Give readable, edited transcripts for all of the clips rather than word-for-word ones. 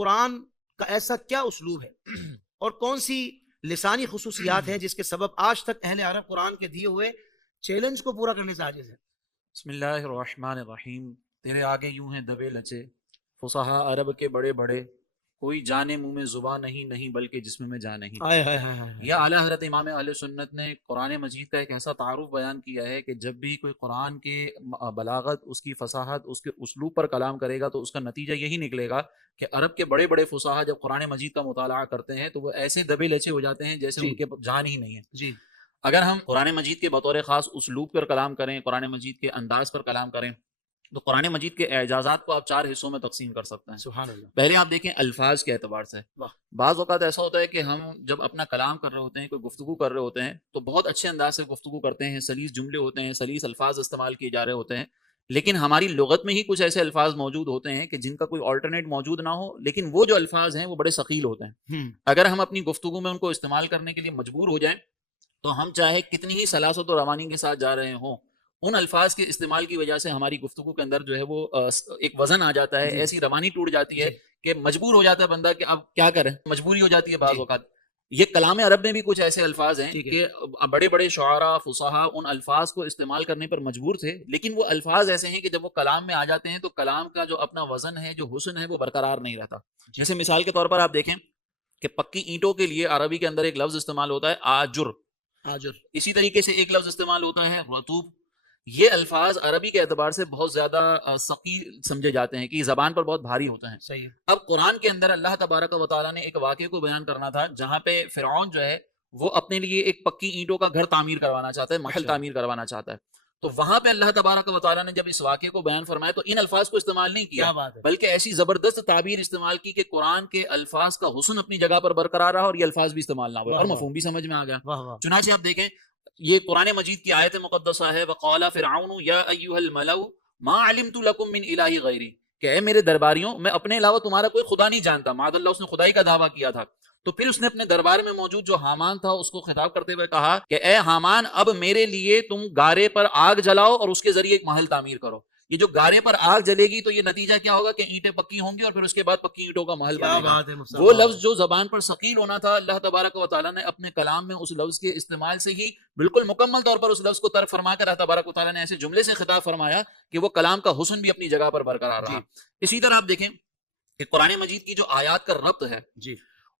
قرآن کا ایسا کیا اسلوب ہے اور کون سی لسانی خصوصیات ہیں جس کے سبب آج تک اہل عرب قرآن کے دیے ہوئے چیلنج کو پورا کرنے سے عاجز ہے؟ بسم اللہ الرحمن الرحیم. تیرے آگے یوں ہیں دبے لچے فصحا عرب کے بڑے بڑے، کوئی جانے منہ میں زبان نہیں بلکہ جسم میں جان نہیں. یہ اعلیٰ حضرت امام اہل سنت نے قرآن مجید کا ایک ایسا تعارف بیان کیا ہے کہ جب بھی کوئی قرآن کے بلاغت، اس کی فصاحت، اس کے اسلوب پر کلام کرے گا تو اس کا نتیجہ یہی نکلے گا کہ عرب کے بڑے بڑے فصحا جب قرآن مجید کا مطالعہ کرتے ہیں تو وہ ایسے دبے لچے ہو جاتے ہیں جیسے ان کے جان ہی نہیں ہے. جی. اگر ہم قرآن مجید کے بطور خاص اسلوب پر کلام کریں، قرآن مجید کے انداز پر کلام کریں، تو قرآن مجید کے اعجازات کو آپ 4 حصوں میں تقسیم کر سکتے ہیں. سبحان اللہ. پہلے آپ دیکھیں الفاظ کے اعتبار سے. بعض اوقات ایسا ہوتا ہے کہ ہم جب اپنا کلام کر رہے ہوتے ہیں، کوئی گفتگو کر رہے ہوتے ہیں، تو بہت اچھے انداز سے گفتگو کرتے ہیں، سلیس جملے ہوتے ہیں، سلیس الفاظ استعمال کیے جا رہے ہوتے ہیں، لیکن ہماری لغت میں ہی کچھ ایسے الفاظ موجود ہوتے ہیں کہ جن کا کوئی آلٹرنیٹ موجود نہ ہو، لیکن وہ جو الفاظ ہیں وہ بڑے ثقیل ہوتے ہیں. اگر ہم اپنی گفتگو میں ان کو استعمال کرنے کے لیے مجبور ہو جائیں تو ہم چاہے کتنی ہی سلاست و روانی کے ساتھ جا رہے ہوں، ان الفاظ کے استعمال کی وجہ سے ہماری گفتگو کے اندر جو ہے وہ ایک وزن آ جاتا ہے، ایسی روانی ٹوٹ جاتی ہے کہ مجبور ہو جاتا ہے بندہ کہ اب کیا کریں، مجبوری ہو جاتی ہے بعض اوقات. یہ کلام عرب میں بھی کچھ ایسے الفاظ ہیں کہ بڑے بڑے شعراء فصحا ان الفاظ کو استعمال کرنے پر مجبور تھے، لیکن وہ الفاظ ایسے ہیں کہ جب وہ کلام میں آ جاتے ہیں تو کلام کا جو اپنا وزن ہے، جو حسن ہے، وہ برقرار نہیں رہتا. جیسے مثال کے طور پر آپ دیکھیں کہ پکی اینٹوں کے لیے عربی کے اندر ایک لفظ استعمال ہوتا ہے آجر. اسی طریقے سے ایک لفظ استعمال ہوتا ہے رطوب. یہ الفاظ عربی کے اعتبار سے بہت زیادہ ثقیل سمجھے جاتے ہیں کہ یہ زبان پر بہت بھاری ہوتے ہیں. صحیح. اب قرآن کے اندر اللہ تبارک و تعالیٰ نے ایک واقعے کو بیان کرنا تھا جہاں پہ فرعون جو ہے وہ اپنے لیے ایک پکی اینٹوں کا گھر تعمیر کروانا چاہتا ہے، محل تعمیر کروانا چاہتا ہے. تو وہاں پہ اللہ تبارک و تعالیٰ نے جب اس واقعے کو بیان فرمایا تو ان الفاظ کو استعمال نہیں کیا، بلکہ ایسی زبردست تعبیر استعمال کی کہ قرآن کے الفاظ کا حسن اپنی جگہ پر برقرار رہا اور یہ الفاظ بھی استعمال نہ ہوئے اور مفہوم بھی سمجھ میں آ گیا. چنانچہ آپ دیکھیں یہ قرآن مجید کی آیت مقدسہ ہے وَقَالَ فِرْعَوْنُ يَا أَيُّهَا الْمَلَأُ مَا عَلِمْتُ لَكُم مِّنْ إِلَٰهِ غَيْرِي، کہ اے میرے درباریوں میں اپنے علاوہ تمہارا کوئی خدا نہیں جانتا. معاذ اللہ اس نے خدائی کا دعویٰ کیا تھا. تو پھر اس نے اپنے دربار میں موجود جو حامان تھا اس کو خطاب کرتے ہوئے کہا کہ اے حامان اب میرے لیے تم گارے پر آگ جلاؤ اور اس کے ذریعے ایک محل تعمیر کرو. یہ جو گارے پر آگ جلے گی تو یہ نتیجہ کیا ہوگا کہ اینٹیں پکی ہوں گی اور پھر اس کے بعد پکی اینٹوں کا محل بنے گا. وہ لفظ جو زبان پر ثقیل ہونا تھا اللہ تبارک و تعالیٰ نے اپنے کلام میں اس لفظ کے استعمال سے ہی بالکل مکمل طور پر اس لفظ کو ترک فرما کر اللہ تبارک و تعالیٰ نے ایسے جملے سے خطاب فرمایا کہ وہ کلام کا حسن بھی اپنی جگہ پر برقرار رہا. اسی طرح آپ دیکھیں کہ قرآن مجید کی جو آیات کا ربط ہے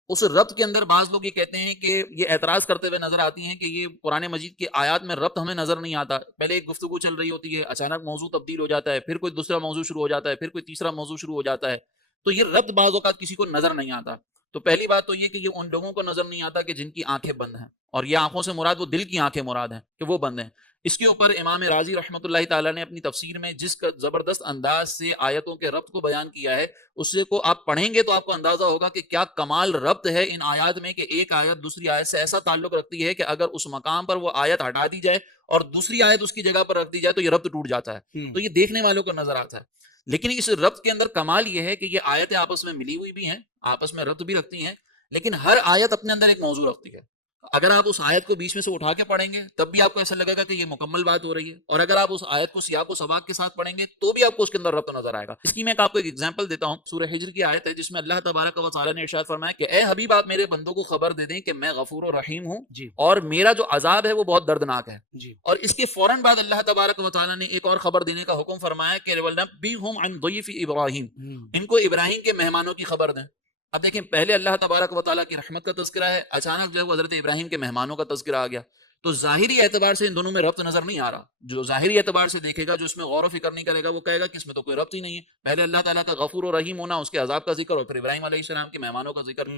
اس ربط کے اندر بعض لوگ یہ کہتے ہیں کہ یہ اعتراض کرتے ہوئے نظر آتی ہیں کہ یہ قرآن مجید کی آیات میں ربط ہمیں نظر نہیں آتا. پہلے ایک گفتگو چل رہی ہوتی ہے، اچانک موضوع تبدیل ہو جاتا ہے، پھر کوئی دوسرا موضوع شروع ہو جاتا ہے، پھر کوئی تیسرا موضوع شروع ہو جاتا ہے، تو یہ ربط بعض اوقات کسی کو نظر نہیں آتا. تو پہلی بات تو یہ کہ یہ ان لوگوں کو نظر نہیں آتا کہ جن کی آنکھیں بند ہیں، اور یہ آنکھوں سے مراد وہ دل کی آنکھیں مراد ہیں کہ وہ بند ہیں. اس کے اوپر امام راضی رحمۃ اللہ تعالیٰ نے اپنی تفسیر میں جس کا زبردست انداز سے آیتوں کے ربط کو بیان کیا ہے اس سے کو آپ پڑھیں گے تو آپ کو اندازہ ہوگا کہ کیا کمال ربط ہے ان آیات میں کہ ایک آیت دوسری آیت سے ایسا تعلق رکھتی ہے کہ اگر اس مقام پر وہ آیت ہٹا دی جائے اور دوسری آیت اس کی جگہ پر رکھ دی جائے تو یہ ربط ٹوٹ جاتا ہے. تو یہ دیکھنے والوں کو نظر آتا ہے. لیکن اس ربط کے اندر کمال یہ ہے کہ یہ آیتیں آپس میں ملی ہوئی بھی ہیں، آپس میں ربط بھی رکھتی ہیں، لیکن ہر آیت اپنے اندر ایک موضوع رکھتی ہے. اگر آپ اس آیت کو بیچ میں سے اٹھا کے پڑھیں گے تب بھی آپ کو ایسا لگے گا کہ یہ مکمل بات ہو رہی ہے، اور اگر آپ اس آیت کو سیاق و سباق کے ساتھ پڑھیں گے تو بھی آپ کو اس کے اندر ربط نظر آئے گا. اس کی میں آپ کو ایک ایگزامپل دیتا ہوں. سورہ ہجر کی آیت ہے جس میں اللہ تبارک و تعالیٰ نے ارشاد فرمایا کہ اے حبیب آپ میرے بندوں کو خبر دے دیں کہ میں غفور و رحیم ہوں اور میرا جو عذاب ہے وہ بہت دردناک ہے. اور اس کے فوراً بعد اللہ تبارک و تعالیٰ نے ایک اور خبر دینے کا حکم فرمایا کہ وَلْنَبِّئْهُمْ عَنْ ضَيْفِ إِبْرَاهِيمَ، ان کو ابراہیم کے مہمانوں کی خبر دیں. اب دیکھیں پہلے اللہ تبارک و تعالیٰ کی رحمت کا تذکرہ ہے، اچانک جو ہے وہ حضرت ابراہیم کے مہمانوں کا تذکرہ آ گیا. تو ظاہری اعتبار سے ان دونوں میں ربط نظر نہیں آ رہا. جو ظاہری اعتبار سے دیکھے گا، جو اس میں غور و فکر نہیں کرے گا، وہ کہے گا کہ اس میں تو کوئی ربط ہی نہیں ہے. پہلے اللہ تعالیٰ کا غفور و رحیم ہونا، اس کے عذاب کا ذکر، اور پھر ابراہیم علیہ السلام کے مہمانوں کا ذکر.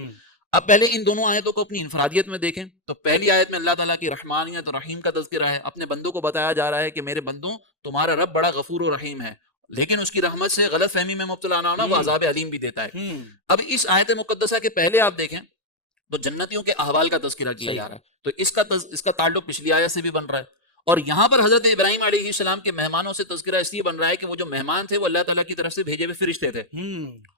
اب پہلے ان دونوں آیتوں کو اپنی انفرادیت میں دیکھیں تو پہلی آیت میں اللہ تعالیٰ کی رحمانیت اور رحیم کا تذکرہ ہے. اپنے بندوں کو بتایا جا رہا ہے کہ میرے بندوں تمہارا رب بڑا غفور و رحیم ہے، لیکن اس کی رحمت سے غلط فہمی میں مبتلا نہ ہونا، وہ عذاب علیم بھی دیتا ہے. اب اس آیت مقدسہ کے پہلے آپ دیکھیں تو جنتیوں کے احوال کا تذکرہ کیا جا رہا ہے. تو اس کا تعلق پچھلی آیت سے بھی بن رہا ہے. اور یہاں پر حضرت ابراہیم علیہ السلام کے مہمانوں سے تذکرہ اس لیے بن رہا ہے کہ وہ جو مہمان تھے وہ اللہ تعالیٰ کی طرف سے بھیجے ہوئے فرشتے تھے،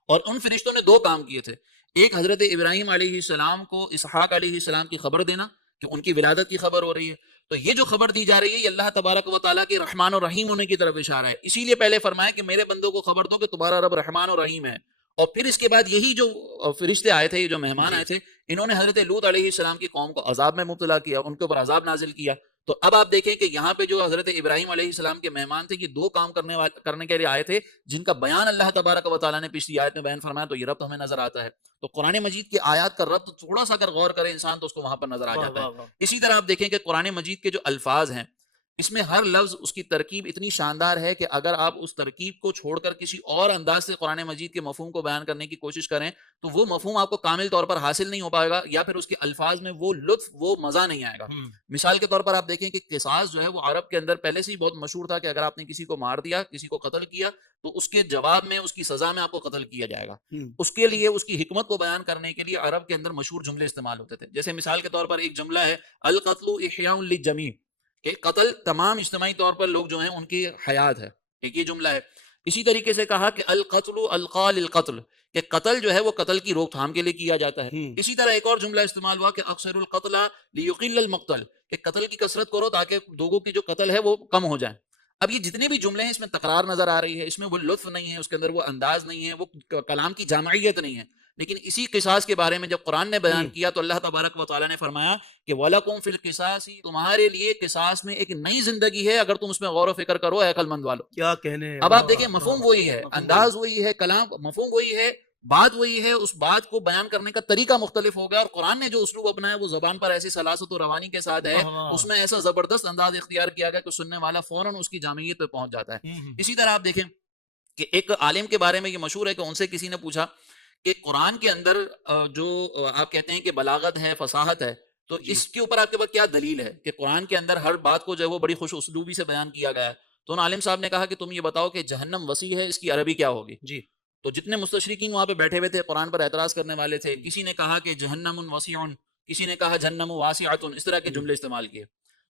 اور ان فرشتوں نے 2 کام کیے تھے. ایک حضرت ابراہیم علیہ السلام کو اسحاق علیہ السلام کی خبر دینا کہ ان کی ولادت کی خبر ہو رہی ہے. تو یہ جو خبر دی جا رہی ہے یہ اللہ تبارک و تعالیٰ کے رحمان اور رحیم ہونے کی طرف اشارہ ہے. اسی لیے پہلے فرمایا کہ میرے بندوں کو خبر دو کہ تمہارا رب رحمان اور رحیم ہے. اور پھر اس کے بعد یہی جو فرشتے آئے تھے، یہ جو مہمان آئے تھے، انہوں نے حضرت لوط علیہ السلام کی قوم کو عذاب میں مبتلا کیا، ان کے اوپر عذاب نازل کیا. تو اب آپ دیکھیں کہ یہاں پہ جو حضرت ابراہیم علیہ السلام کے مہمان تھے، یہ دو کام کرنے کے لیے آئے تھے جن کا بیان اللہ تبارک و تعالیٰ نے پچھلی آیت میں بیان فرمایا. تو یہ ربط ہمیں نظر آتا ہے. تو قرآن مجید کی آیات کا ربط تھوڑا سا اگر غور کرے انسان تو اس کو وہاں پر نظر آ جاتا ہے. اسی طرح آپ دیکھیں کہ قرآن مجید کے جو الفاظ ہیں، اس میں ہر لفظ اس کی ترکیب اتنی شاندار ہے کہ اگر آپ اس ترکیب کو چھوڑ کر کسی اور انداز سے قرآن مجید کے مفہوم کو بیان کرنے کی کوشش کریں تو وہ مفہوم آپ کو کامل طور پر حاصل نہیں ہو پائے گا، یا پھر اس کے الفاظ میں وہ لطف، وہ مزہ نہیں آئے گا. مثال کے طور پر آپ دیکھیں کہ قصاص جو ہے وہ عرب کے اندر پہلے سے ہی بہت مشہور تھا کہ اگر آپ نے کسی کو مار دیا، کسی کو قتل کیا، تو اس کے جواب میں، اس کی سزا میں آپ کو قتل کیا جائے گا. اس کے لیے، اس کی حکمت کو بیان کرنے کے لیے عرب کے اندر مشہور جملے استعمال ہوتے تھے. جیسے مثال کے طور پر ایک جملہ ہے القتل احیاء للجمیع، کہ قتل تمام اجتماعی طور پر لوگ جو ہیں ان کی حیات ہے، ایک یہ جملہ ہے. اسی طریقے سے کہا کہ القتل القا للقتل، کہ قتل جو ہے وہ قتل کی روک تھام کے لیے کیا جاتا ہے. اسی طرح ایک اور جملہ استعمال ہوا کہ اکثر القتل لیقل المقتل، کہ قتل کی کثرت کرو تاکہ لوگوں کی جو قتل ہے وہ کم ہو جائیں. اب یہ جتنے بھی جملے ہیں اس میں تکرار نظر آ رہی ہے، اس میں وہ لطف نہیں ہے، اس کے اندر وہ انداز نہیں ہے، وہ کلام کی جامعیت نہیں ہے. لیکن اسی قصاص کے بارے میں جب قرآن نے بیان کیا تو اللہ تبارک و تعالیٰ نے فرمایا کہ وَلَكُمْ فِي الْقِصَاصِ، تمہارے لیے قصاص میں ایک نئی زندگی ہے اگر تم اس میں غور و فکر کرو اے عقل مند والو. کیا کہنے. اب آپ دیکھیں مفہوم وہی ہے، انداز وہی ہے، کلام مفہوم وہی ہے، بات وہی ہے، اس بات کو بیان کرنے کا طریقہ مختلف ہو گیا. اور قرآن نے جو اسلوب اپنایا وہ زبان پر ایسی سلاست و روانی کے ساتھ ہے، اس میں ایسا زبردست انداز اختیار کیا گیا کہ سننے والا فوراً اس کی جامعیت پہ پہنچ جاتا ہے. اسی طرح آپ دیکھیں کہ ایک عالم کے بارے میں یہ مشہور ہے کہ ان سے کسی نے پوچھا کہ قرآن کے اندر جو آپ کہتے ہیں کہ بلاغت ہے، فصاحت ہے، تو اس کے اوپر آپ کے پاس کیا دلیل ہے کہ قرآن کے اندر ہر بات کو جو ہے وہ بڑی خوش اسلوبی سے بیان کیا گیا ہے. تو ان عالم صاحب نے کہا کہ تم یہ بتاؤ کہ جہنم وسیع ہے، اس کی عربی کیا ہوگی؟ جی. تو جتنے مستشرقین وہاں پہ بیٹھے ہوئے تھے، قرآن پر اعتراض کرنے والے تھے، کسی نے کہا کہ جہنم وسیع، کسی نے کہا جہنم واسعۃ، اس طرح کے جملے استعمال کیے.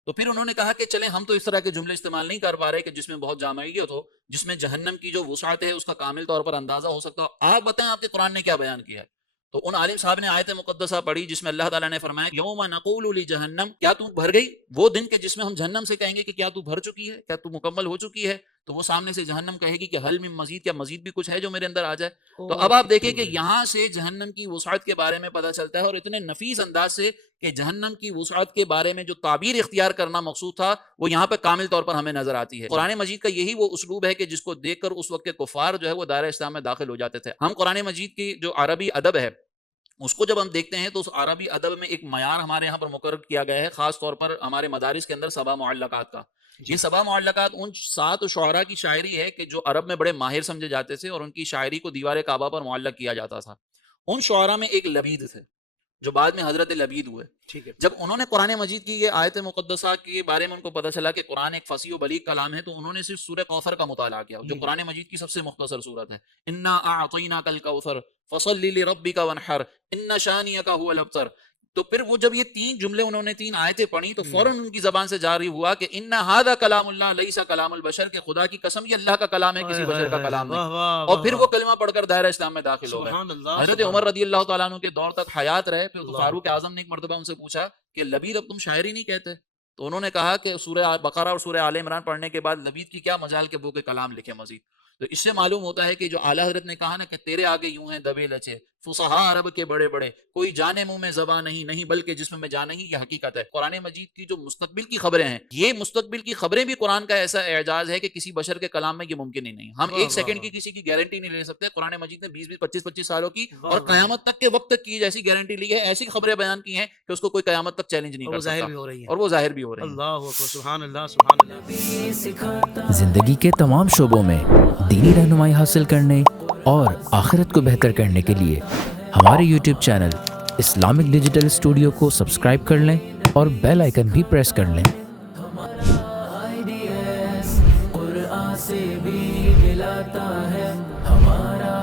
تو پھر انہوں نے کہا کہ چلیں ہم تو اس طرح کے جملے استعمال نہیں کر پا رہے کہ جس میں بہت جامعیت ہو، جس میں جہنم کی جو وسعت ہے اس کا کامل طور پر اندازہ ہو سکتا ہو. آپ بتائیں آپ کے قرآن نے کیا بیان کیا ہے؟ تو ان عالم صاحب نے آیت مقدسہ پڑھی جس میں اللہ تعالیٰ نے فرمایا یوم نقول لجہنم، کیا تو بھر گئی؟ وہ دن کے جس میں ہم جہنم سے کہیں گے کہ کیا تو بھر چکی ہے، کیا تو مکمل ہو چکی ہے؟ تو وہ سامنے سے جہنم کہے گی کہ حل من مزید، کیا مزید بھی کچھ ہے جو میرے اندر آ جائے؟ تو اب آپ دیکھیں کہ یہاں سے جہنم کی وسعت کے بارے میں پتہ چلتا ہے، اور اتنے نفیس انداز سے کہ جہنم کی وسعت کے بارے میں جو تعبیر اختیار کرنا مقصود تھا وہ یہاں پہ کامل طور پر ہمیں نظر آتی ہے. قرآن مجید کا یہی وہ اسلوب ہے کہ جس کو دیکھ کر اس وقت کے کفار جو ہے وہ دائرہ اسلام میں داخل ہو جاتے تھے. ہم قرآن مجید کی جو عربی ادب ہے اس کو جب ہم دیکھتے ہیں تو اس عربی ادب میں ایک معیار ہمارے یہاں پر مقرر کیا گیا ہے، خاص طور پر ہمارے مدارس کے اندر سبع معلقات کا. یہ سبع معلقات ان 7 شعراء کی شاعری ہے کہ جو عرب میں بڑے ماہر سمجھے جاتے تھے اور ان کی شاعری کو دیوار کعبہ پر معلق کیا جاتا تھا. ان شعراء میں ایک لبید تھے جو بعد میں حضرت لبید ہوئے. ٹھیک ہے. جب انہوں نے قرآن مجید کی یہ آیت مقدسہ کے بارے میں ان کو پتہ چلا کہ قرآن ایک فصیح و بلیغ کلام ہے تو انہوں نے صرف سورہ کوثر کا مطالعہ کیا جو قرآن مجید کی سب سے مختصر سورت ہے. انا اعطیناک الکوثر فصل لربک وانحر ان شانئک هو الابتر. تو پھر وہ جب یہ 3 جملے انہوں نے 3 آیتیں پڑھی تو فوراً ان کی زبان سے جاری ہوا کہ ان ھذا کلام اللہ لیس کلام البشر، کہ خدا کی قسم یہ اللہ کا کلام ہے، کسی بشر کا کلام نہیں. اور پھر وہ کلمہ پڑھ کر دائرہ اسلام میں داخل ہو گئے. حضرت عمر رضی اللہ تعالیٰ عنہ کے دور تک حیات رہے. پھر فاروق اعظم نے ایک مرتبہ ان سے پوچھا کہ لبید اب تم شاعری نہیں کہتے؟ تو انہوں نے کہا کہ سورہ بقرہ اور سورہ آل عمران پڑھنے کے بعد لبید کی کیا مجال کہ وہ کے کلام لکھے مزید. تو اس سے معلوم ہوتا ہے کہ جو اعلیٰ حضرت نے کہا نا کہ تیرے آگے یوں ہیں دبے لچے فصحاء عرب کے بڑے بڑے، کوئی جانے منہ میں زبان نہیں بلکہ جسم میں جان نہیں، یہ حقیقت ہے. قرآن مجید کی جو مستقبل کی خبریں ہیں، یہ مستقبل کی خبریں بھی قرآن کا ایسا اعجاز ہے کہ کسی بشر کے کلام میں یہ ممکن ہی نہیں. ہم 1 سیکنڈ کی کسی کی گارنٹی نہیں لے سکتے. قرآن مجید نے 20 25 سالوں کی اور قیامت تک کے وقت تک کی جیسی گارنٹی لی ہے، ایسی خبریں بیان کی ہیں کہ اس کو کوئی قیامت تک چیلنج نہیں کر سکتا، اور وہ ظاہر بھی ہو رہی ہیں. اللہ اکبر، سبحان اللہ سبحان اللہ. زندگی کے تمام شعبوں میں دینی رہنمائی حاصل کرنے اور آخرت کو بہتر کرنے کے لیے ہمارے YouTube channel Islamic digital studio کو سبسکرائب کر لیں اور بیل آئیکن بھی پریس کر لیں. قرآن سے بھی ملاتا ہے ہمارا